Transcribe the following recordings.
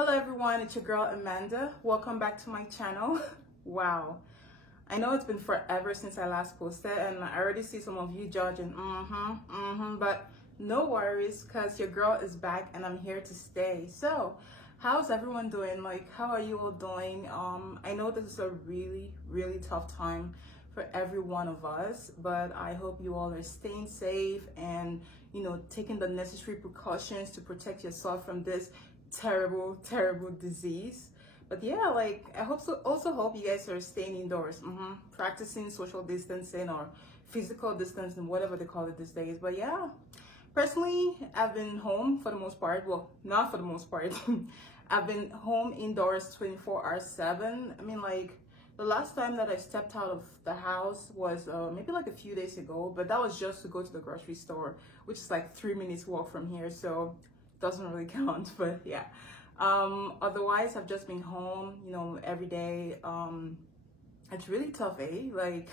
Hello everyone, it's your girl Amanda. Welcome back to my channel. Wow, I know it's been forever since I last posted and I already see some of you judging, but no worries because your girl is back and I'm here to stay. So how's everyone doing? Like, how are you all doing? I know this is a really tough time for every one of us, but I hope you all are staying safe and, you know, taking the necessary precautions to protect yourself from this terrible disease. But yeah, like, I also hope you guys are staying indoors, practicing social distancing or physical distancing, whatever they call it these days. But yeah, personally, I've been home for the most part. Well, not for the most part. I've been home indoors 24/7. I mean, like, the last time that I stepped out of the house was maybe like a few days ago, but that was just to go to the grocery store, which is like 3 minutes walk from here, so it doesn't really count. But yeah, otherwise I've just been home, you know, every day. It's really tough, eh? Like,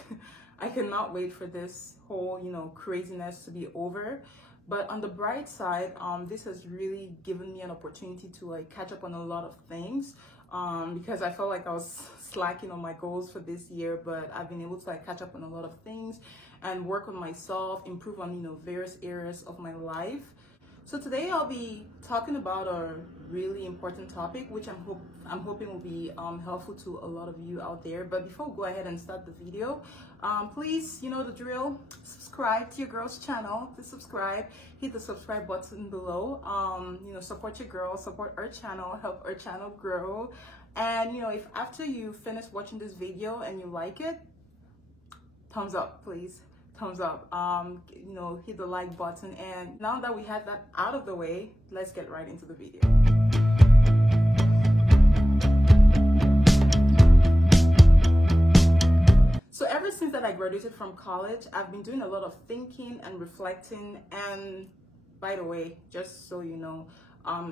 I cannot wait for this whole, you know, craziness to be over. But on the bright side, this has really given me an opportunity to like catch up on a lot of things, because I felt like I was slacking on my goals for this year, but I've been able to like catch up on a lot of things and work on myself, improve on, you know, various areas of my life. So today I'll be talking about a really important topic, which I'm hoping will be helpful to a lot of you out there. But before we go ahead and start the video, please, you know the drill, subscribe to your girl's channel. Please subscribe, hit the subscribe button below. You know, support your girl, support our channel, help our channel grow. And you know, if after you finish watching this video and you like it, thumbs up, please. Thumbs up. You know, hit the like button. And now that we had that out of the way, let's get right into the video. So ever since that I graduated from college, I've been doing a lot of thinking and reflecting. And by the way, just so you know,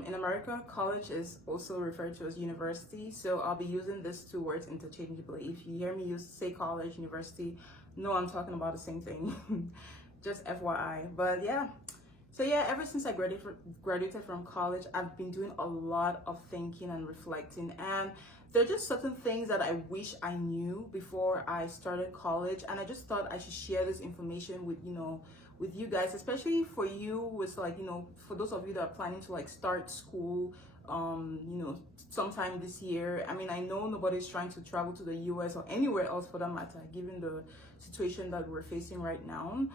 in America, college is also referred to as university. So I'll be using these two words interchangeably. If you hear me say college, university, no, I'm talking about the same thing. Just FYI. But yeah, so yeah, ever since I graduated from college, I've been doing a lot of thinking and reflecting, and there are just certain things that I wish I knew before I started college, and I just thought I should share this information with, you know, with you guys, especially for you with, like, you know, for those of you that are planning to like start school, you know, sometime this year. I mean, I know nobody's trying to travel to the US or anywhere else for that matter, given the situation that we're facing right now.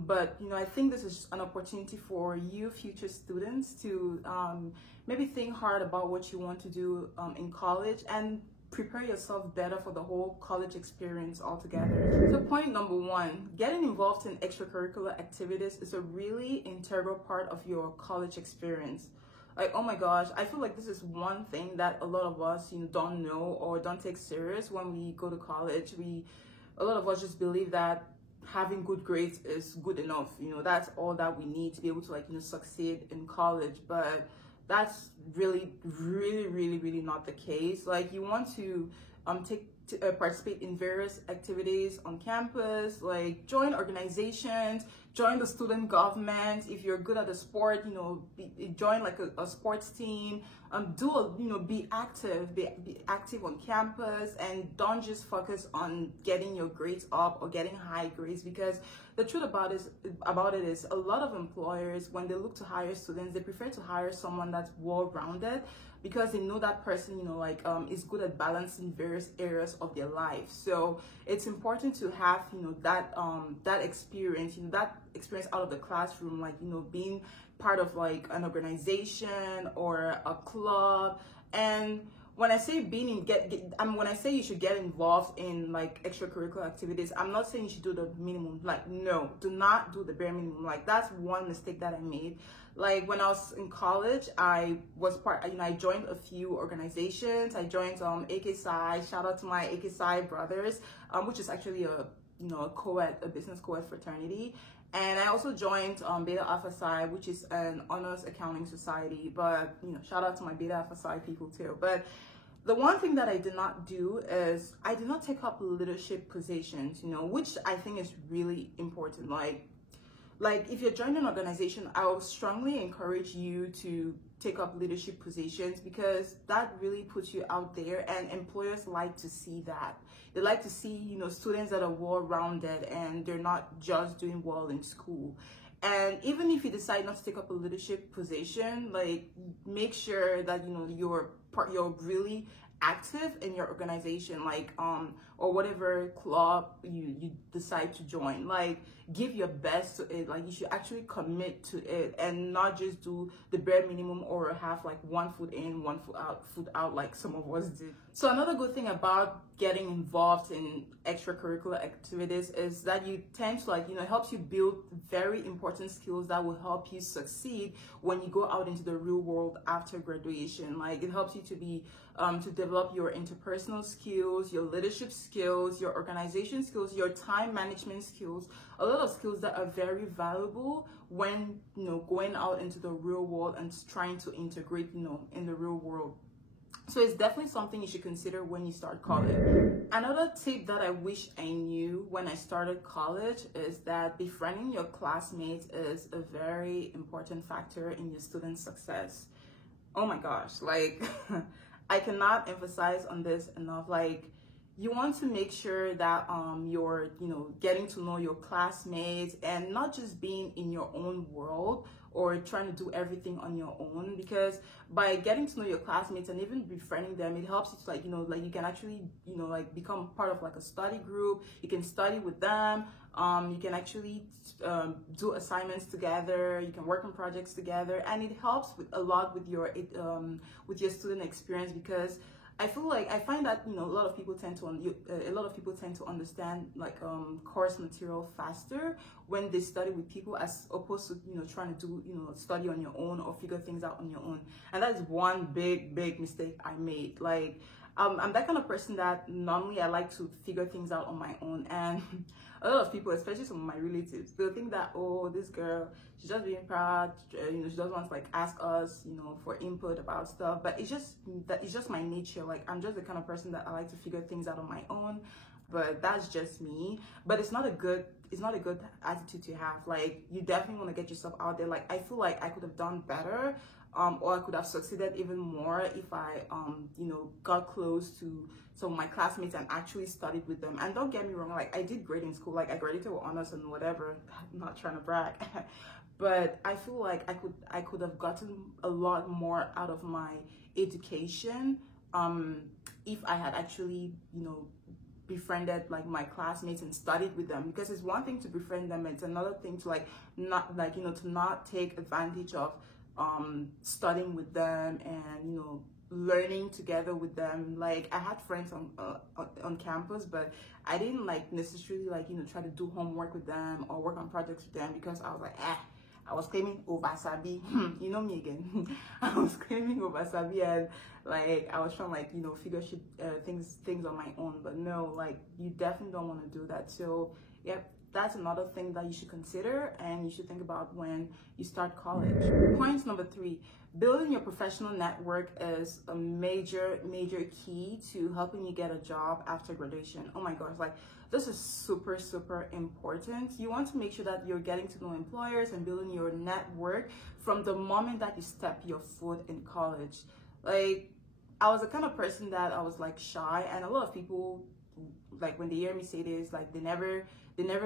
But you know, I think this is an opportunity for you future students to maybe think hard about what you want to do in college and prepare yourself better for the whole college experience altogether. So point number one, getting involved in extracurricular activities is a really integral part of your college experience. Like, oh my gosh, I feel like this is one thing that a lot of us, you know, don't know or don't take serious when we go to college. A lot of us just believe that having good grades is good enough. You know, that's all that we need to be able to, like, you know, succeed in college. But that's really not the case. Like, you want to participate in various activities on campus, like join organizations, join the student government. If you're good at the sport, you know, join like a sports team. Be active on campus, and don't just focus on getting your grades up or getting high grades, because the truth about it is a lot of employers, when they look to hire students, they prefer to hire someone that's well-rounded, because they know that person, you know, like is good at balancing various areas of their life. So it's important to have, you know, that experience, you know, that experience out of the classroom, like, you know, being part of like an organization or a club. And when I say when I say you should get involved in like extracurricular activities, I'm not saying you should do the minimum. Like, no, do not do the bare minimum. Like, that's one mistake that I made. Like, when I was in college, I was I joined a few organizations. I joined AK Psi. Shout out to my AK Psi brothers, which is actually a business co-ed fraternity. And I also joined Beta Alpha Psi, which is an honors accounting society. But, you know, shout out to my Beta Alpha Psi people too. But the one thing that I did not do is I did not take up leadership positions, you know, which I think is really important. Like, like if you're joining an organization, I would strongly encourage you to take up leadership positions, because that really puts you out there, and employers like to see that. They like to see, you know, students that are well-rounded and they're not just doing well in school. And even if you decide not to take up a leadership position, like make sure that, you know, you're really active in your organization, like or whatever club you decide to join. Like give your best to it. Like you should actually commit to it and not just do the bare minimum or have like one foot in, one foot out like some of us did. So another good thing about getting involved in extracurricular activities is that you tend to, like, you know, it helps you build very important skills that will help you succeed when you go out into the real world after graduation. Like it helps you to be to develop your interpersonal skills, your leadership skills, your organization skills, your time management skills, a lot of skills that are very valuable when, you know, going out into the real world and trying to integrate, you know, in the real world. So it's definitely something you should consider when you start college. Another tip that I wish I knew when I started college is that befriending your classmates is a very important factor in your student success. Oh my gosh, like I cannot emphasize on this enough. Like you want to make sure that you're, you know, getting to know your classmates and not just being in your own world or trying to do everything on your own, because by getting to know your classmates and even befriending them, it helps you to, like, you know, like you can actually, you know, like become part of like a study group. You can study with them. You can actually do assignments together. You can work on projects together, and it helps with a lot with your student experience, because I feel like I find that, you know, a lot of people tend to understand like course material faster when they study with people, as opposed to, you know, trying to do, you know, study on your own or figure things out on your own. And that is one big mistake I made. Like I'm that kind of person that normally I like to figure things out on my own, and a lot of people, especially some of my relatives, they'll think that, oh, this girl, she's just being proud, you know, she doesn't want to like ask us, you know, for input about stuff. But it's just my nature. Like I'm just the kind of person that I like to figure things out on my own. But that's just me. But it's not a good attitude to have. Like you definitely want to get yourself out there. Like I feel like I could have done better, or I could have succeeded even more if I you know, got close to some of my classmates and actually studied with them. And don't get me wrong, like I did great in school. Like I graduated with honors and whatever. I'm not trying to brag. But I feel like I could have gotten a lot more out of my education if I had actually, you know, befriended like my classmates and studied with them. Because it's one thing to befriend them, it's another thing to like not, like, you know, to not take advantage of studying with them and, you know, learning together with them. Like I had friends on campus, but I didn't like necessarily, like, you know, try to do homework with them or work on projects with them, because I was like, I was claiming Obasabi. You know me again. I was claiming Obasabi, and like I was trying to, like, you know, figure things on my own. But no, like you definitely don't want to do that. So yeah, that's another thing that you should consider and you should think about when you start college. Point number 3, building your professional network is a major key to helping you get a job after graduation. Oh my gosh, like this is super important. You want to make sure that you're getting to know employers and building your network from the moment that you step your foot in college. Like I was the kind of person that I was like shy, and a lot of people, like when they hear me say this, like they never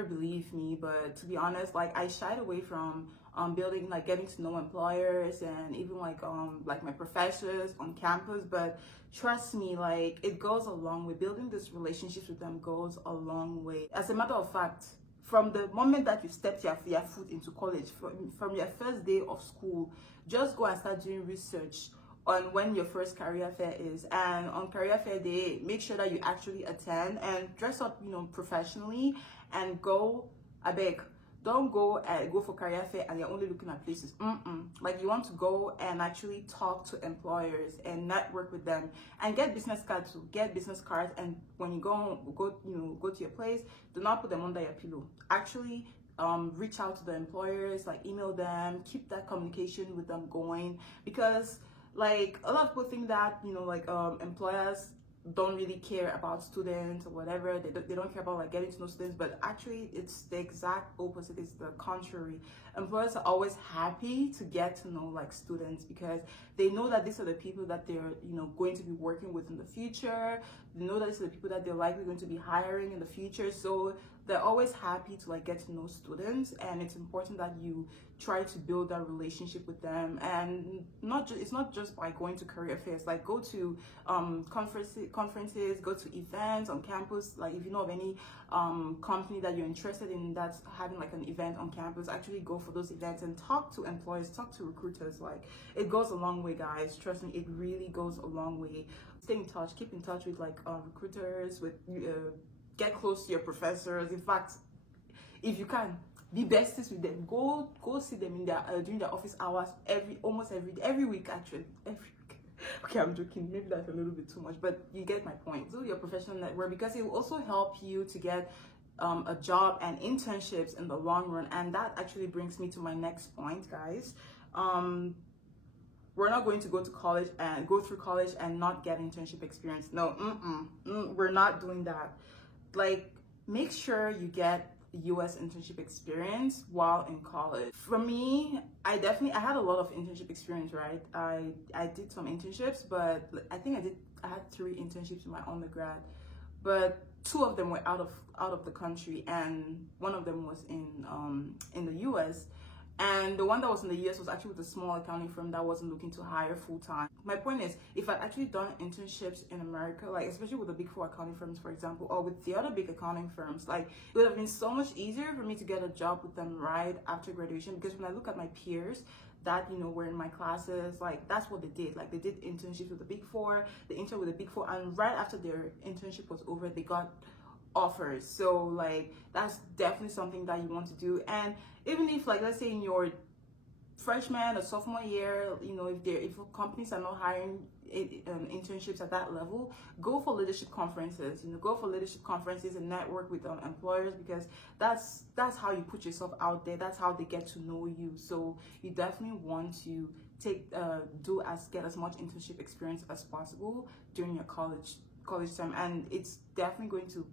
believe me. But to be honest, like I shied away from building, like getting to know employers and even like my professors on campus. But trust me, like it goes a long way. Building these relationships with them goes a long way. As a matter of fact, from the moment that you stepped your foot into college, from your first day of school, just go and start doing research on when your first career fair is. And on career fair day, make sure that you actually attend and dress up, you know, professionally, and go, I beg, don't go for career fair and you're only looking at places. Like you want to go and actually talk to employers and network with them and get business cards. And when you go to your place, do not put them under your pillow. Actually reach out to the employers, like email them, keep that communication with them going, because like a lot of people think that, you know, like employers don't really care about students or whatever. They don't care about like getting to know students, but actually it's the exact opposite. It's the contrary. Employers are always happy to get to know like students because they know that these are the people that they're, you know, going to be working with in the future. They know that these are the people that they're likely going to be hiring in the future. So they're always happy to like get to know students, and it's important that you try to build that relationship with them. And it's not just by going to career fairs. Like go to conferences, go to events on campus. Like if you know of any company that you're interested in that's having like an event on campus, actually go for those events and talk to employers, talk to recruiters. Like it goes a long way, guys. Trust me, it really goes a long way. Stay in touch, keep in touch with like recruiters, with get close to your professors. In fact, if you can, be besties with them. Go see them in their during their office hours almost every week actually. Every week. Okay, I'm joking. Maybe that's a little bit too much, but you get my point. Do your professional network because it will also help you to get a job and internships in the long run. And that actually brings me to my next point, guys. We're not going to go through college and not get internship experience. No, we're not doing that. Like, make sure you get US internship experience while in college. For me, I had a lot of internship experience, right? I did some internships, but I think I had 3 internships in my undergrad, but 2 of them were out of the country, and one of them was in the US. And the one that was in the US was actually with a small accounting firm that wasn't looking to hire full-time. My point is, if I'd actually done internships in America, like especially with the big 4 accounting firms, for example, or with the other big accounting firms, like it would have been so much easier for me to get a job with them right after graduation. Because when I look at my peers that, you know, were in my classes, like that's what they did. Like they did internships with the big 4, they interned with the big 4, and right after their internship was over, they got offers. So like that's definitely something that you want to do. And even if, like, let's say in your freshman or sophomore year, you know, if companies are not hiring internships at that level, go for leadership conferences. You know, go for leadership conferences and network with employers, because that's how you put yourself out there. That's how they get to know you. So you definitely want to get as much internship experience as possible during your college time, and it's definitely going to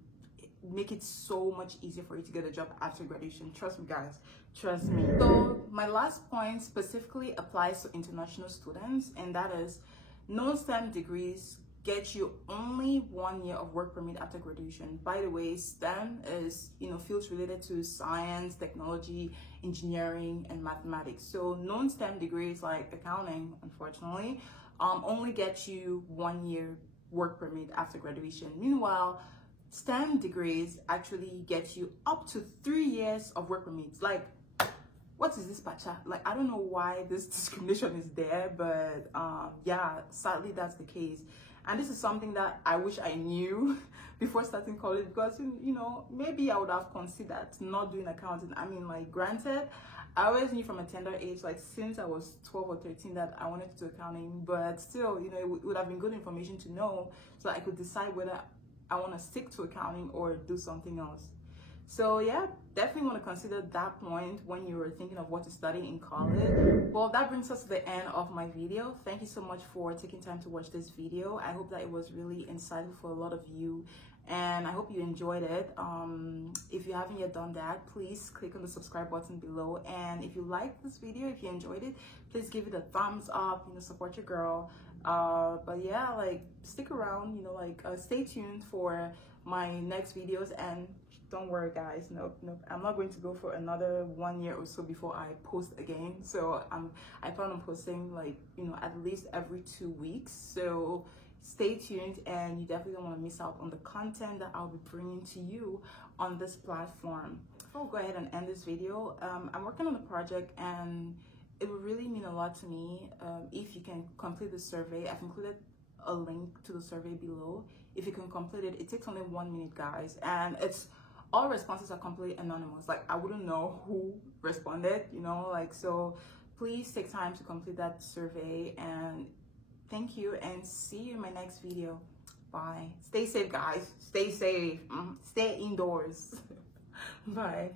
make it so much easier for you to get a job after graduation. Trust me, guys, trust me. So my last point specifically applies to international students, and that is non-STEM degrees get you only 1 year of work permit after graduation. By the way, STEM is, you know, fields related to science, technology, engineering, and mathematics. So non-STEM degrees like accounting, unfortunately, only get you 1 year work permit after graduation. Meanwhile, STEM degrees actually get you up to 3 years of work permits. Like, what is this pacha? Like, I don't know why this discrimination is there, but yeah, sadly that's the case. And this is something that I wish I knew before starting college, because, you know, maybe I would have considered not doing accounting. I mean, like, granted, I always knew from a tender age, like since I was 12 or 13, that I wanted to do accounting, but still, you know, it would have been good information to know so that I could decide whether I want to stick to accounting or do something else. So yeah, definitely want to consider that point when you were thinking of what to study in college. Well, that brings us to the end of my video. Thank you so much for taking time to watch this video. I hope that it was really insightful for a lot of you, and I hope you enjoyed it. If you haven't yet done that, please click on the subscribe button below, and if you liked this video, if you enjoyed it, please give it a thumbs up, you know, support your girl. But yeah, like, stick around, you know, like, stay tuned for my next videos. And don't worry, guys, nope, I'm not going to go for another 1 year or so before I post again. So I plan on posting, like, you know, at least every 2 weeks. So stay tuned, and you definitely don't want to miss out on the content that I'll be bringing to you on this platform. Before we go ahead and end this video, I'm working on a project, and it would really mean a lot to me if you can complete the survey. I've included a link to the survey below. If you can complete it, it takes only 1 minute, guys, and all responses are completely anonymous. Like, I wouldn't know who responded, you know, like, so please take time to complete that survey. And thank you, and see you in my next video. Bye. Stay safe, guys. Stay safe. Stay indoors. Bye.